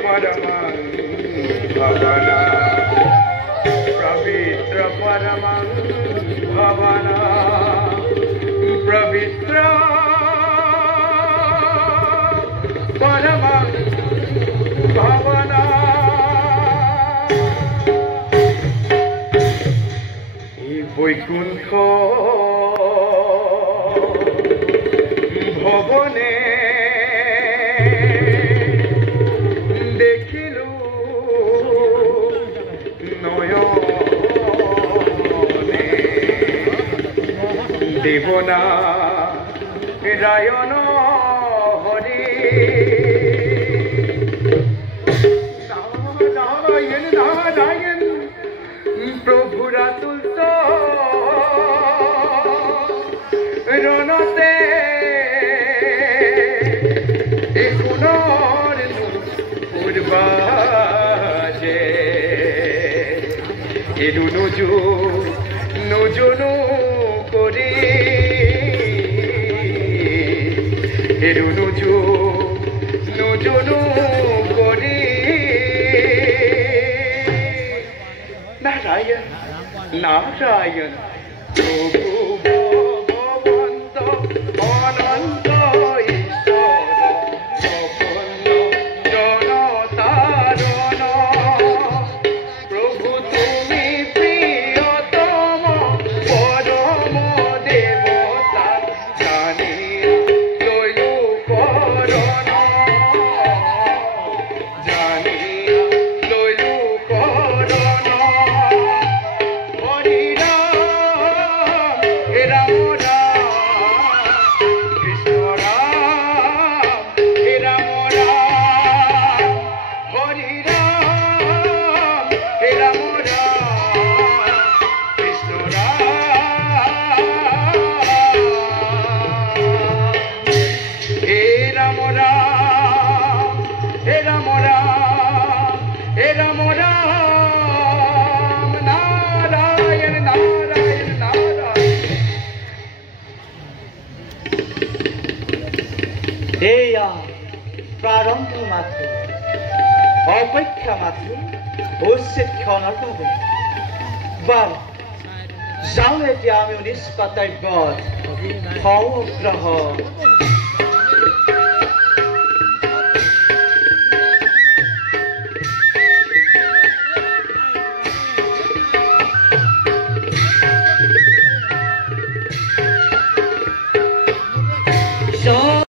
परमं भवना पवित्र परमं भवना पवित्र परमं भवना বৈকুণ্ঠ ভবনে দেখিলু নয়নে দেবনা রায়ন হরি নারায়ণ নারায়ণ প্রভুরা তুলস রণতে এখুনর পূর্বাজে এরু নজুনু করি এরু নজুনু করি নারায়ণ নারায়ণ প্রভু ভগবন্ত অনন্ত ঈশ্বর জগন্ন জনতারণ প্রভু তুমি প্রিয়তম পরম দেবতা জানি দৈলু করণ জানি দৈলু করণ প্রারম্ভ মাত্র অপেক্ষা মাত্র হচ্ছে ক্ষণার পাবে বার যাও এতিয়া আমি 19 পাতাই বধ গ্রহ